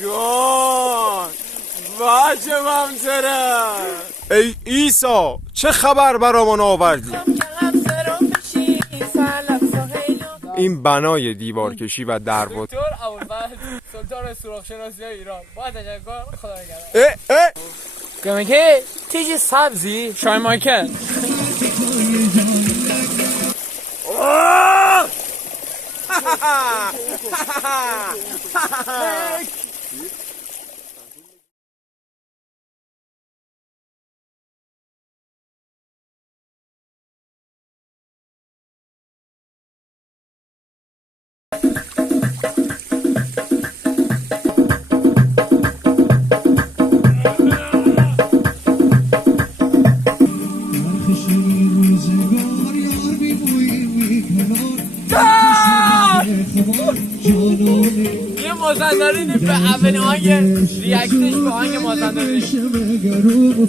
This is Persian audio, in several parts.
جان واجه ممتره. ای ایسا چه خبر برامان آوردی؟ این بنای دیوارکشی و دروازه دکتر ابوالفضل سلطان سوراخ‌شناسی ایران. با تشکر، خدا نگهدار. که تیجی سبزی شای مایکل. یه مازندرانی به اولین آهنگ ریاکتش به آهنگ مازندرانی.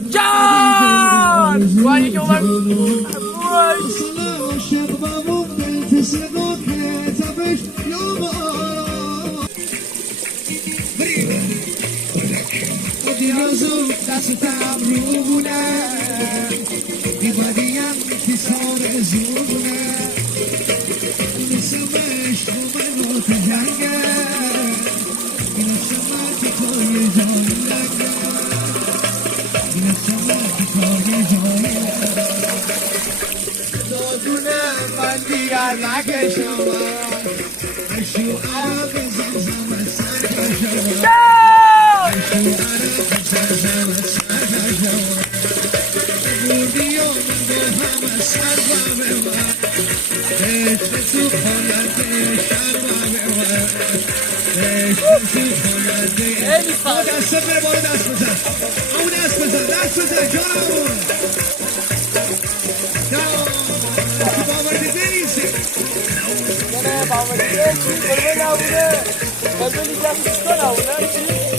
جان وانی که اومد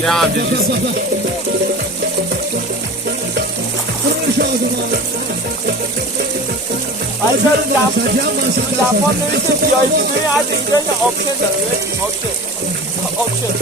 یه همچه چیز اگر لفا نمیشه بیایی بیایی از اینجا که آپشن داره. آپشن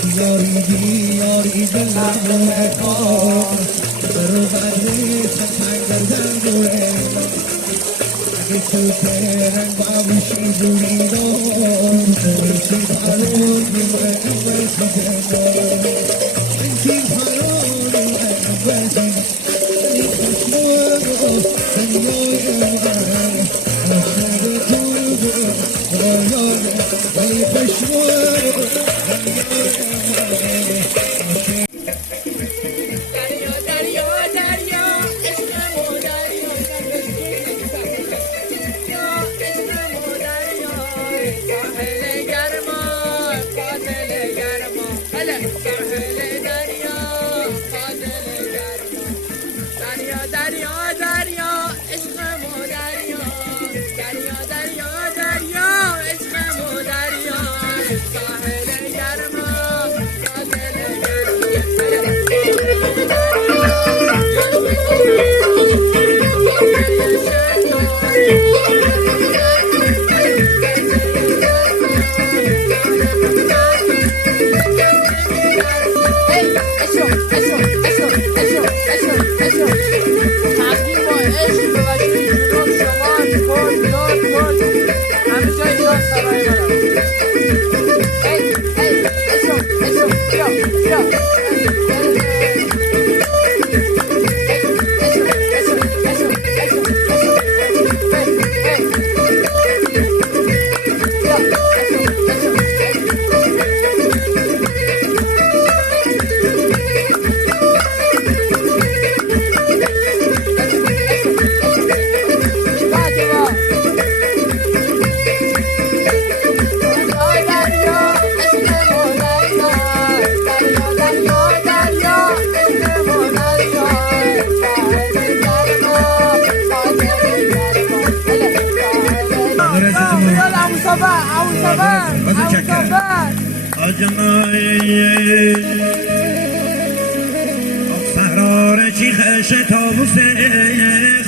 فرار چیخش تابوس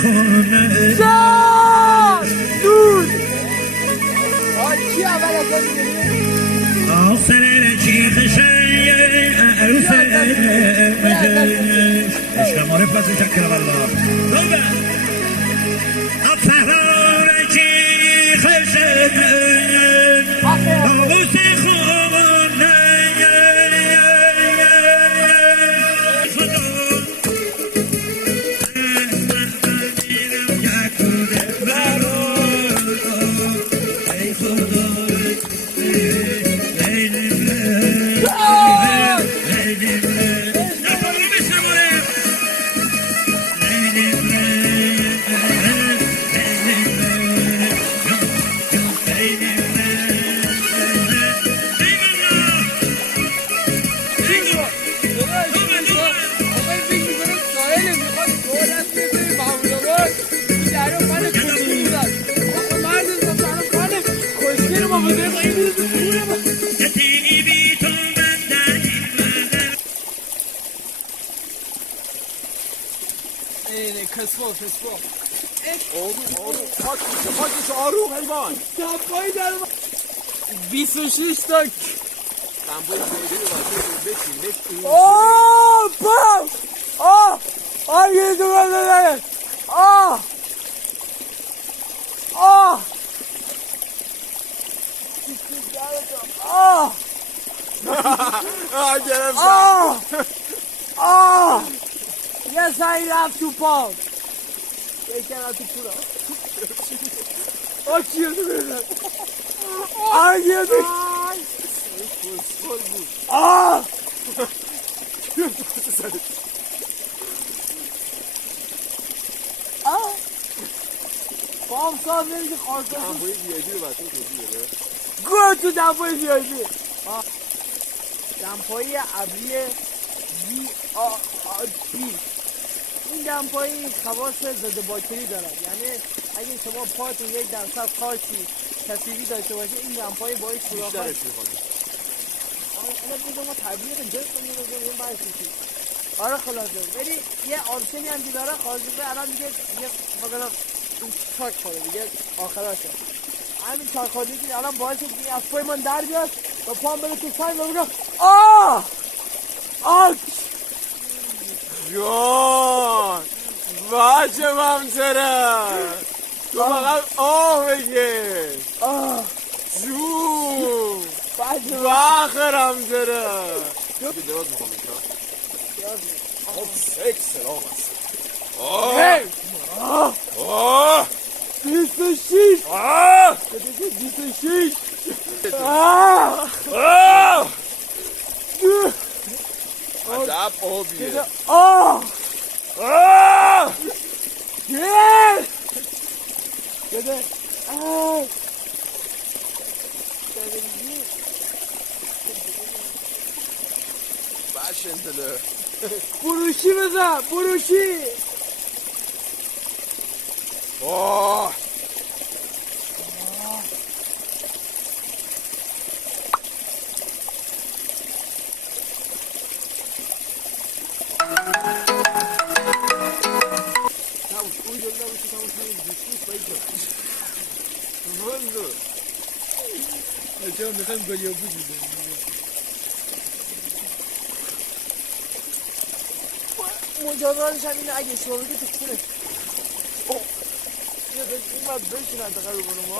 خونه جان دود چی اول از آسر چیخش متشکر والله روبه افرار کی خشت ناموس خوان کسفا آروم پاکش آروم حیوان دمپایی در 26 تا دنبای زیادی بچین آه برم آه یه دوباره ببره گرفتم Yes, I have to pump. I cannot to pull up. Oh, cheers, man. Ah, yes. Ah! Ah! Pump something to cause us. Go to that way, baby. Ah. دمپایی ابری VRP این دمپایی خواص ضد باکتری دارد، یعنی اگه شما پاتون 1% خاصی کثیفی داشته باشه این دمپایی باعث سوراخ بیشترش می‌کنه. آره ما تبلیغ جنس می‌کنیم این باعث میشه. آره خلاصه ولی یه آپشنی هم که داره خاصه الان دیگه مثلا این چاک خوره دیگه آخراشه. همین چاک خوردی که الان باعث دیگه از پای من در بیاد و پام بره تو ساین و بگم جان بچه ممتره تو فقط بگه جون بخرم تره دراز میکنم خب سکس سلام هست 26 عجب آبیه بده بشنتله بروشی بزن بروشی چرا میخوایم گلیابو بزنیم مجازانش هم اینه اگه شما بگه تو خونه این باید بشین حداقل رو کنم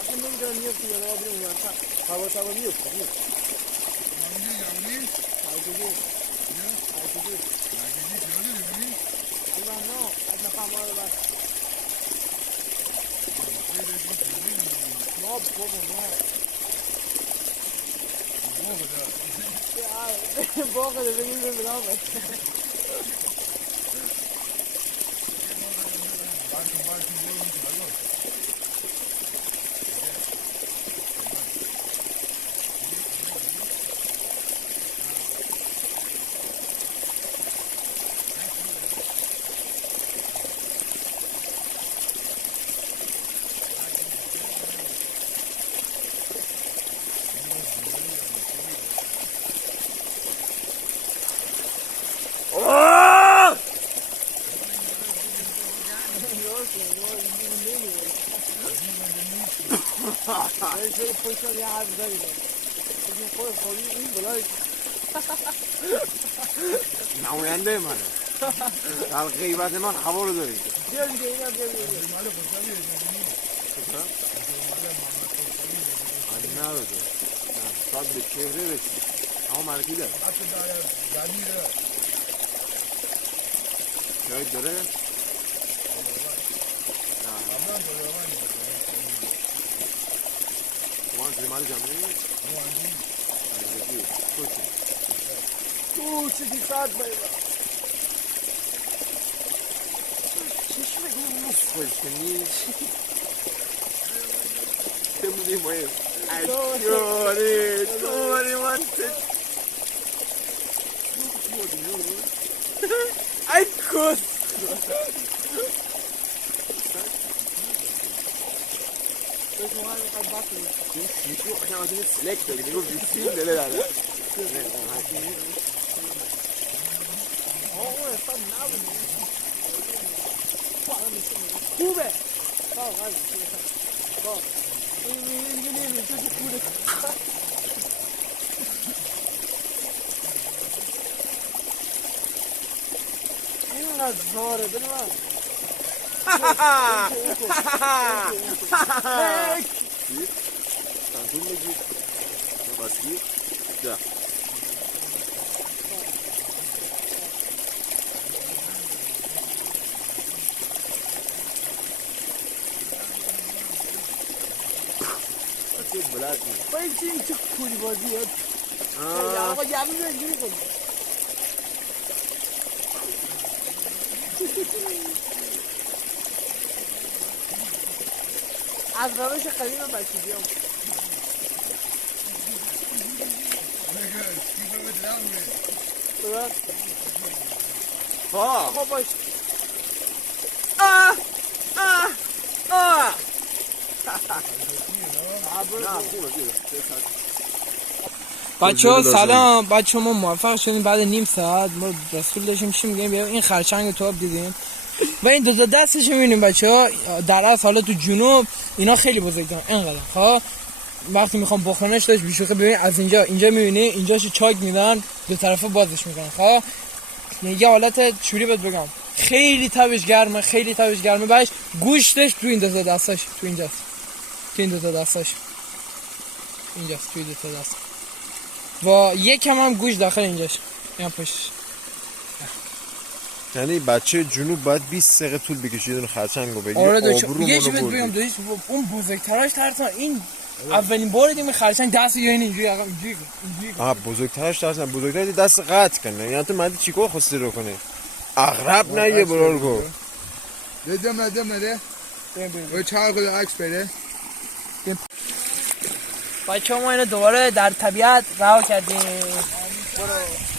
اصلا نمیدونم میفتی یا نه بریم اونورتر هوا میفتی Allah no, از نفهم ها رو بس ما بابا باقه ده بگیم بگم شده پشتم یه حرف داریم بگیم خود خوابی این بلای نماینده منه در غیبت من هوا رو دارید بیا دیگه اینا بیا نه بده شاید به چهره رسید اما ملکی داره جایی داره وان زمال جمعی تو چی دیساد بایبا چشمه این موس خوش کنی تمونی باید توری من ای کس این شیشو خیلی آزمی سلک داری نگو بیسیم دله داره خوبه این دیگه نمید تو خوبه اینقدر زاره بده من تنظیم بگید بسید ده بلد نیست باید چه کولی بازی آقا گمون رو اینجوری کنی از روش قدیم بچگی هم خب باش بچه ها سلام. بچه ما موفق شدیم بعد نیم ساعت ما رسول داشتیم چی میگیم بیا این خرچنگ تو آب دیدیم و این دو دستش میبینیم بچه ها در از حالا تو جنوب اینا خیلی بزرگن اینقدر خب وقتی میخوام بخونش داشت بیشوخه ببین از اینجا میبینی اینجاشو چاک میدن دو طرفه بازش میکنن خب یه حالت چوری بهت بگم خیلی تبش گرمه بعدش گوشتش تو این دو دستاش تو اینجاست تو این دو دستاش اینجاست توی دو دست و یکم هم گوش داخل اینجاش این پشت یعنی بچه جنوب باید 20 دقیقه طول بکشید اون خرچنگو بگیره آره آبرو یه منو چی بهت بگم بردی داداش اون بزرگتراش ترسان این اولین بار دیدم خرچنگ دست یا اینجوری اینجوری بزرگترش درستن بزرگتر دست قطع کنه یعنی تو مدی چیکار خواستی رو کنه اغرب نه یه برار گو ده و چهار خود عکس بده بچه ما اینو دوباره در طبیعت رها کردیم برو